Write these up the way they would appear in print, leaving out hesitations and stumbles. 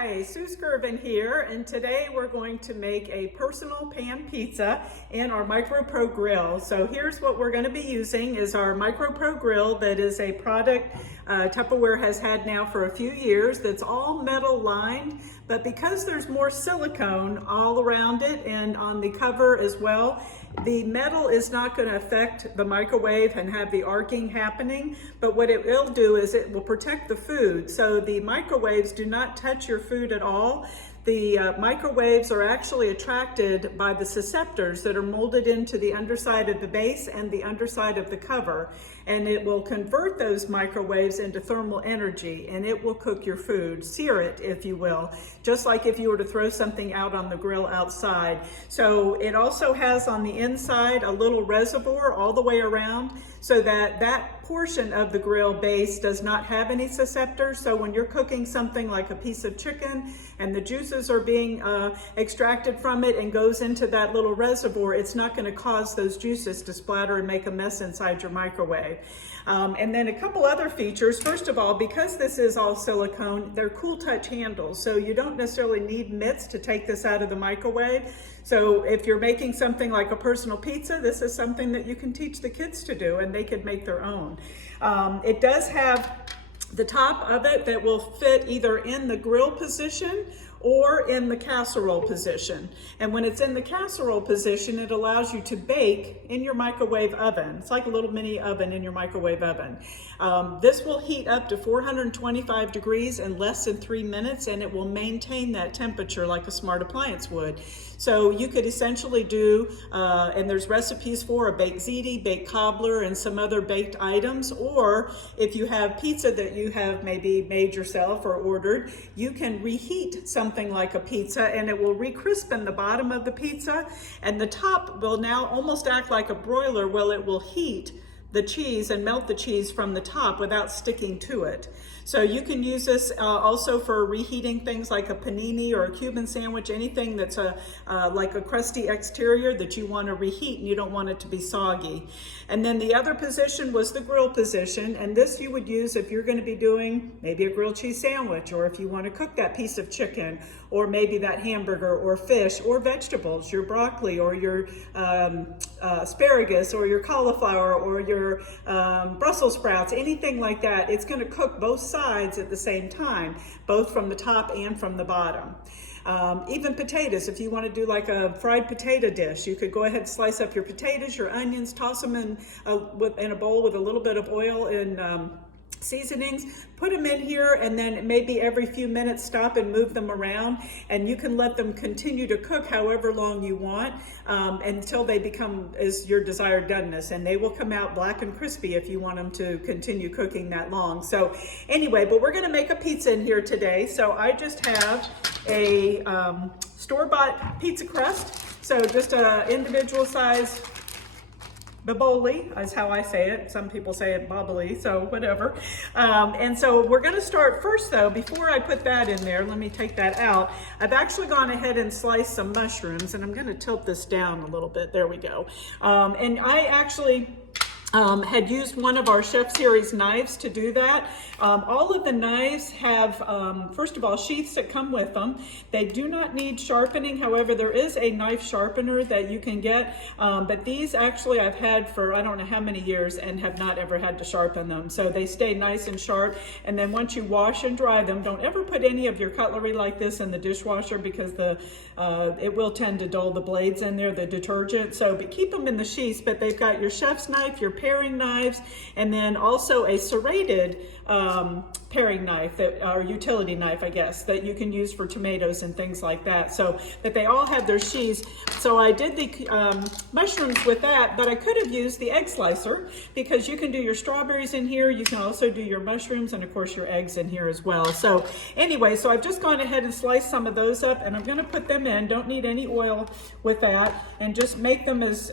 Hi, Sue Skirvin here, and today we're going to make a personal pan pizza in our MicroPro Grill. So here's what we're going to be using is our MicroPro Grill that is a product Tupperware has had now for a few years that's all metal lined, but because there's more silicone all around it and on the cover as well, the metal is not going to affect the microwave and have the arcing happening, but what it will do is it will protect the food. So the microwaves do not touch your food at all. The microwaves are actually attracted by the susceptors that are molded into the underside of the base and the underside of the cover. And it will convert those microwaves into thermal energy, and it will cook your food, sear it, if you will, just like if you were to throw something out on the grill outside. So it also has on the inside a little reservoir all the way around so that that portion of the grill base does not have any susceptors. So when you're cooking something like a piece of chicken and the juices are being extracted from it and goes into that little reservoir, it's not going to cause those juices to splatter and make a mess inside your microwave. And then a couple other features. First of all, because this is all silicone, they're cool touch handles, so you don't necessarily need mitts to take this out of the microwave. So if you're making something like a personal pizza, this is something that you can teach the kids to do and they could make their own. It does have the top of it that will fit either in the grill position or in the casserole position. And when it's in the casserole position, it allows you to bake in your microwave oven. It's like a little mini oven in your microwave oven. This will heat up to 425 degrees in less than 3 minutes, and it will maintain that temperature like a smart appliance would. So you could essentially do, and there's recipes for a baked ziti, baked cobbler, and some other baked items, or if you have pizza that you have maybe made yourself or ordered, you can reheat something like a pizza and it will re-crispen the bottom of the pizza, and the top will now almost act like a broiler. Well, it will heat the cheese and melt the cheese from the top without sticking to it. So you can use this also for reheating things like a panini or a Cuban sandwich, anything that's like a crusty exterior that you want to reheat and you don't want it to be soggy. And then the other position was the grill position, and this you would use if you're going to be doing maybe a grilled cheese sandwich, or if you want to cook that piece of chicken, or maybe that hamburger or fish or vegetables, your broccoli or your asparagus or your cauliflower or your Brussels sprouts, anything like that. It's going to cook both sides at the same time, both from the top and from the bottom. Even potatoes, if you want to do like a fried potato dish, you could go ahead and slice up your potatoes, your onions, toss them in a bowl with a little bit of oil and seasonings, put them in here, and then maybe every few minutes stop and move them around, and you can let them continue to cook however long you want until they become as your desired doneness, and they will come out black and crispy if you want them to continue cooking that long. So anyway, but we're going to make a pizza in here today. So I just have a store-bought pizza crust, so just a individual size baboli is how I say it. Some people say it bobbly, so whatever. And so we're going to start first, though. Before I put that in there, let me take that out. I've actually gone ahead and sliced some mushrooms, and I'm going to tilt this down a little bit. There we go. And I actually had used one of our Chef Series knives to do that. All of the knives have, first of all, sheaths that come with them. They do not need sharpening. However, there is a knife sharpener that you can get, but these actually I've had for I don't know how many years and have not ever had to sharpen them. So they stay nice and sharp. And then once you wash and dry them, don't ever put any of your cutlery like this in the dishwasher, because it will tend to dull the blades in there, the detergent. So but keep them in the sheaths, but they've got your chef's knife, your paring knives, and then also a serrated paring knife, or utility knife, I guess, that you can use for tomatoes and things like that. So that they all have their sheaths. So I did the mushrooms with that, but I could have used the egg slicer, because you can do your strawberries in here. You can also do your mushrooms and of course your eggs in here as well. So anyway, so I've just gone ahead and sliced some of those up, and I'm going to put them in. Don't need any oil with that, and just make them as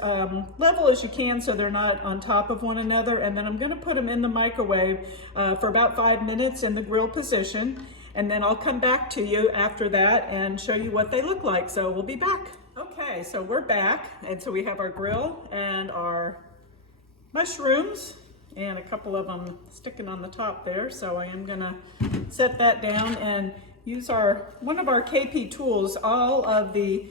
level as you can so they're not on top of one another. And then I'm going to put them in the microwave for about 5 minutes in the grill position, and then I'll come back to you after that and show you what they look like. So we'll be back. Okay, so we're back, and so we have our grill and our mushrooms and a couple of them sticking on the top there. So I am gonna set that down, and use one of our KP tools. All of the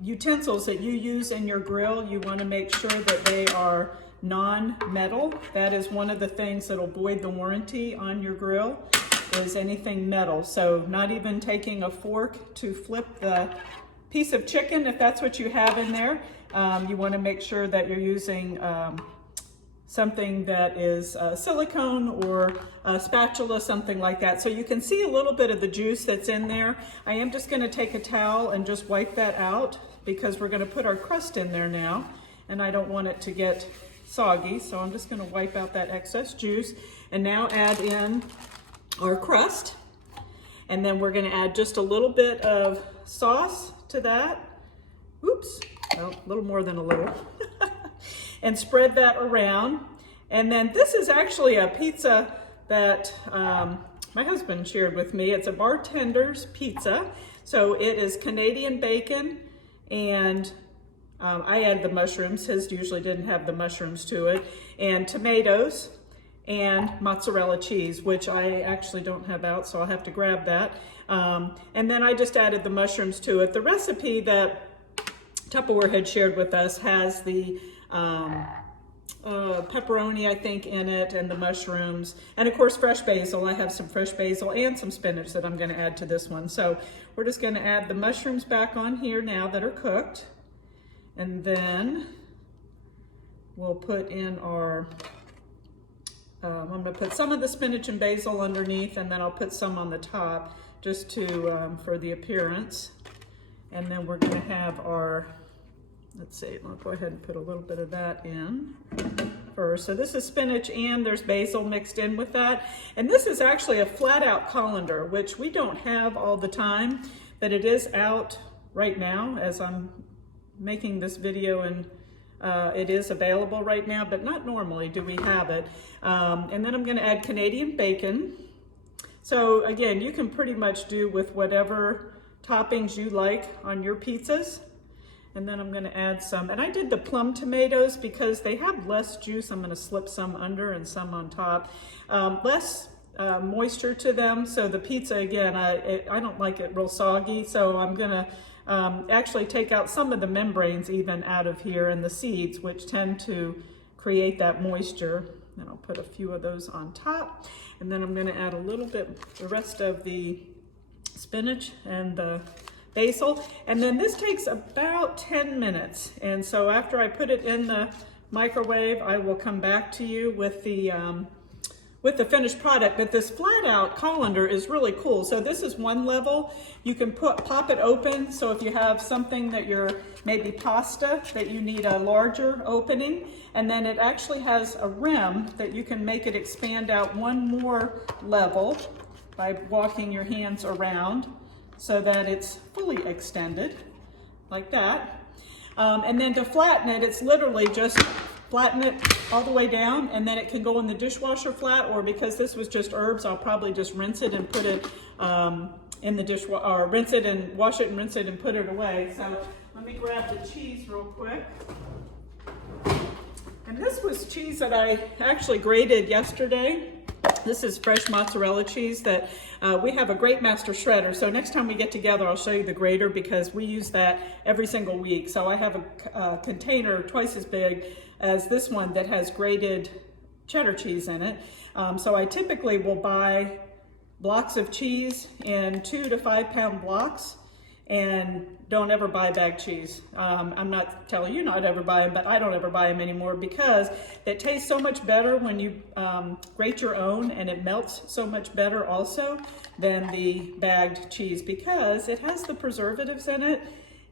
utensils that you use in your grill, you want to make sure that they are non-metal. That is one of the things that'll void the warranty on your grill, is anything metal. So not even taking a fork to flip the piece of chicken, if that's what you have in there. You want to make sure that you're using something that is silicone or a spatula, something like that. So you can see a little bit of the juice that's in there. I am just going to take a towel and just wipe that out because we're going to put our crust in there now, and I don't want it to get soggy. So I'm just going to wipe out that excess juice and now add in our crust. And then we're going to add just a little bit of sauce to that. Oops, well, a little more than a little. And spread that around. And then this is actually a pizza that my husband shared with me. It's a Bartenders pizza. So it is Canadian bacon, and I added the mushrooms. His usually didn't have the mushrooms to it. And tomatoes and mozzarella cheese, which I actually don't have out, so I'll have to grab that. And then I just added the mushrooms to it. The recipe that Tupperware had shared with us has the pepperoni, I think, in it, and the mushrooms, and of course fresh basil. I have some fresh basil and some spinach that I'm going to add to this one. So we're just going to add the mushrooms back on here now that are cooked, and then we'll put in our I'm going to put some of the spinach and basil underneath, and then I'll put some on the top just to for the appearance. And then we're going to have our, let's see, I'll go ahead and put a little bit of that in first. So this is spinach and there's basil mixed in with that. And this is actually a flat out colander, which we don't have all the time, but it is out right now as I'm making this video, and it is available right now, but not normally do we have it. And then I'm going to add Canadian bacon. So again, you can pretty much do with whatever toppings you like on your pizzas. And then I'm going to add some, and I did the plum tomatoes because they have less juice. I'm going to slip some under and some on top. Less moisture to them, so the pizza, again, I don't like it real soggy, so I'm going to actually take out some of the membranes even out of here, and the seeds, which tend to create that moisture. And I'll put a few of those on top, and then I'm going to add a little bit, the rest of the spinach and the basil. And then this takes about 10 minutes. And so after I put it in the microwave, I will come back to you with the finished product. But this flat out colander is really cool. So this is one level. You can pop it open. So if you have something that you're, maybe pasta, that you need a larger opening, and then it actually has a rim that you can make it expand out one more level by walking your hands around so that it's fully extended like that. And then to flatten it, it's literally just flatten it all the way down, and then it can go in the dishwasher flat, or because this was just herbs, I'll probably just rinse it and put it in the dishwasher, or rinse it and wash it and rinse it and put it away. So let me grab the cheese real quick. And this was cheese that I actually grated yesterday. This is fresh mozzarella cheese that we have a great master shredder. So next time we get together, I'll show you the grater because we use that every single week. So I have a container twice as big as this one that has grated cheddar cheese in it. So I typically will buy blocks of cheese in 2 to 5 pound blocks, and don't ever buy bagged cheese. I'm not telling you not to ever buy them, but I don't ever buy them anymore because it tastes so much better when you grate your own, and it melts so much better also than the bagged cheese because it has the preservatives in it.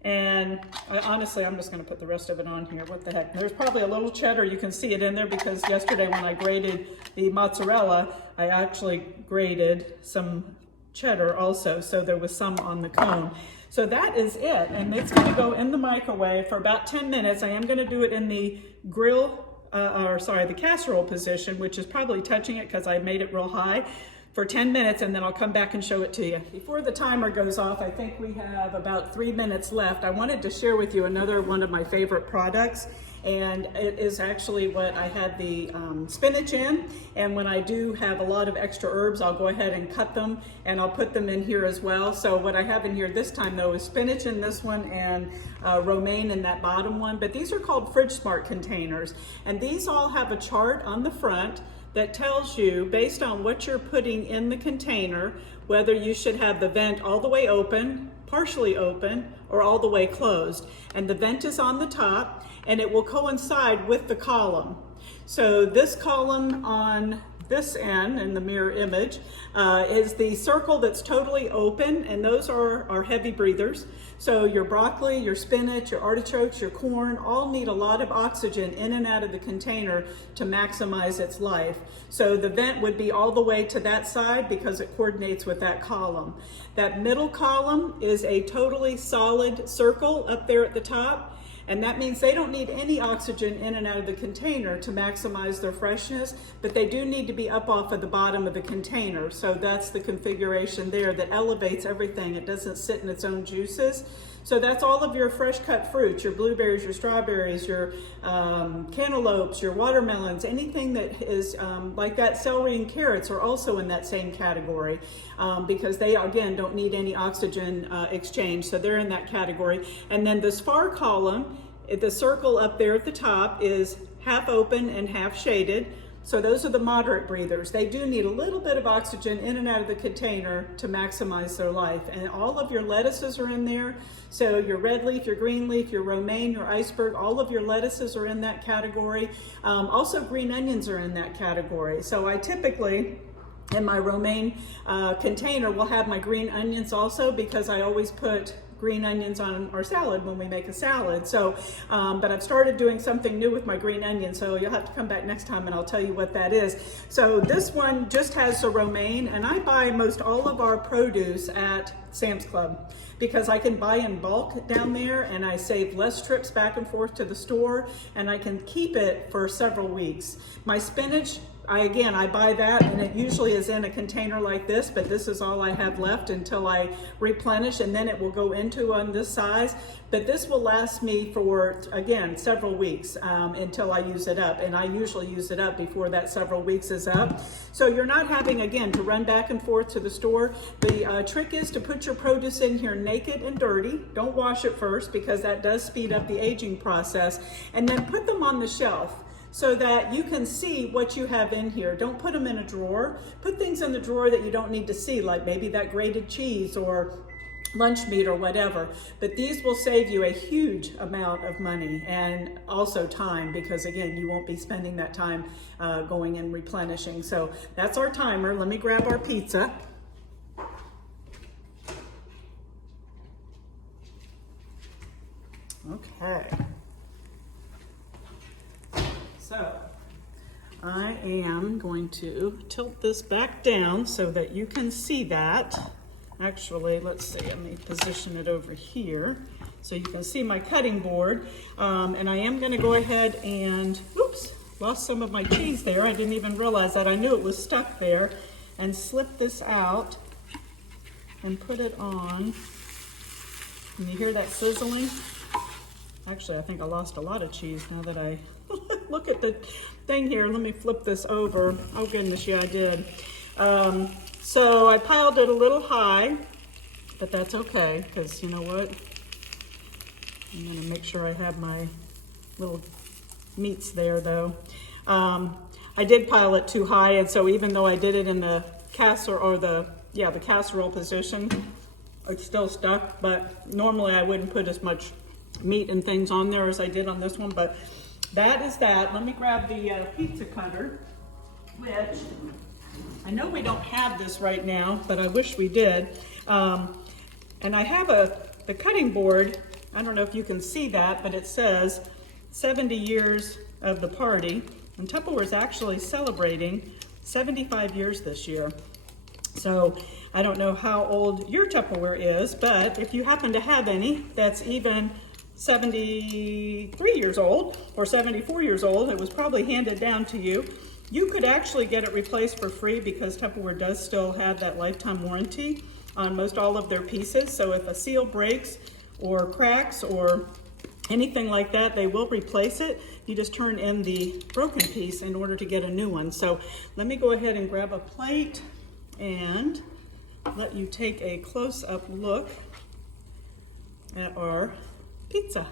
And honestly, I'm just going to put the rest of it on here. What the heck? There's probably a little cheddar. You can see it in there because yesterday when I grated the mozzarella, I actually grated some cheddar also. So there was some on the cone. So that is it. And it's going to go in the microwave for about 10 minutes. I am going to do it in the the casserole position, which is probably touching it because I made it real high, for 10 minutes, and then I'll come back and show it to you. Before the timer goes off, I think we have about 3 minutes left. I wanted to share with you another one of my favorite products, and it is actually what I had the spinach in. And when I do have a lot of extra herbs, I'll go ahead and cut them and I'll put them in here as well. So what I have in here this time though is spinach in this one and romaine in that bottom one, but these are called Fridge Smart containers, and these all have a chart on the front that tells you, based on what you're putting in the container, whether you should have the vent all the way open, partially open, or all the way closed. And the vent is on the top, and it will coincide with the column. So this column on this end in the mirror image is the circle that's totally open, and those are our heavy breathers. So your broccoli, your spinach, your artichokes, your corn all need a lot of oxygen in and out of the container to maximize its life. So the vent would be all the way to that side because it coordinates with that column. That middle column is a totally solid circle up there at the top. And that means they don't need any oxygen in and out of the container to maximize their freshness, but they do need to be up off of the bottom of the container. So that's the configuration there that elevates everything. It doesn't sit in its own juices. So that's all of your fresh cut fruits, your blueberries, your strawberries, your cantaloupes, your watermelons, anything that is like that. Celery and carrots are also in that same category because they, again, don't need any oxygen exchange. So they're in that category. And then this far column, the circle up there at the top is half open and half shaded. So those are the moderate breathers. They do need a little bit of oxygen in and out of the container to maximize their life. And all of your lettuces are in there. So your red leaf, your green leaf, your romaine, your iceberg, all of your lettuces are in that category. Also green onions are in that category. So I typically, in my romaine container, will have my green onions also, because I always put green onions on our salad when we make a salad. So, but I've started doing something new with my green onion, so you'll have to come back next time and I'll tell you what that is. So this one just has the romaine, and I buy most all of our produce at Sam's Club because I can buy in bulk down there, and I save less trips back and forth to the store, and I can keep it for several weeks. My spinach, I buy that, and it usually is in a container like this, but this is all I have left until I replenish, and then it will go into on this size. But this will last me for, again, several weeks until I use it up, and I usually use it up before that several weeks is up. So you're not having, again, to run back and forth to the store. The trick is to put your produce in here naked and dirty. Don't wash it first, because that does speed up the aging process, and then put them on the shelf so that you can see what you have in here. Don't put them in a drawer. Put things in the drawer that you don't need to see, like maybe that grated cheese or lunch meat or whatever. But these will save you a huge amount of money and also time, because again, you won't be spending that time going and replenishing. So that's our timer. Let me grab our pizza. Okay. So I am going to tilt this back down so that you can see that. Actually, let's see, let me position it over here so you can see my cutting board. And I am going to go ahead and, oops, lost some of my cheese there. I didn't even realize that. I knew it was stuck there. And slip this out and put it on. Can you hear that sizzling? Actually, I think I lost a lot of cheese now that I look at the thing here. Let me flip this over. Oh goodness, yeah, I did. So I piled it a little high, but that's okay, because you know what? I'm gonna make sure I have my little meats there though. I did pile it too high, and so even though I did it in the casserole, or the casserole position, it's still stuck, but normally I wouldn't put as much meat and things on there as I did on this one, but that is that. Let me grab the pizza cutter, which I know we don't have this right now, but I wish we did. And I have the cutting board. I don't know if you can see that, but it says 70 years of the party. And Tupperware is actually celebrating 75 years this year. So I don't know how old your Tupperware is, but if you happen to have any that's even 73 years old or 74 years old, it was probably handed down to you. You could actually get it replaced for free, because Tupperware does still have that lifetime warranty on most all of their pieces. So if a seal breaks or cracks or anything like that, they will replace it. You just turn in the broken piece in order to get a new one. So let me go ahead and grab a plate and let you take a close-up look at our pizza.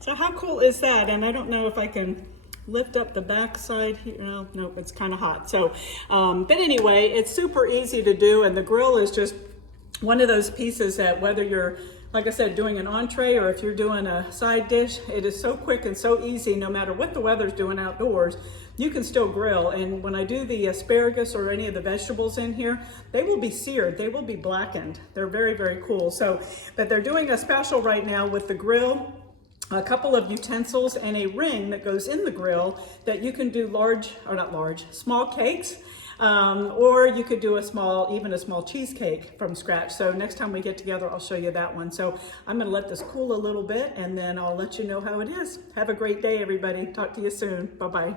So how cool is that? And I don't know if I can lift up the back side here. No, it's kind of hot. So, but anyway, it's super easy to do, and the grill is just one of those pieces that whether you're, like I said, doing an entree or if you're doing a side dish, it is so quick and so easy. No matter what the weather's doing outdoors, you can still grill. And when I do the asparagus or any of the vegetables in here, they will be seared, they will be blackened. They're very, very cool. So, but they're doing a special right now with the grill, a couple of utensils and a ring that goes in the grill that you can do small cakes, or you could do even a small cheesecake from scratch. So next time we get together, I'll show you that one. So I'm gonna let this cool a little bit and then I'll let you know how it is. Have a great day, everybody. Talk to you soon. Bye-bye.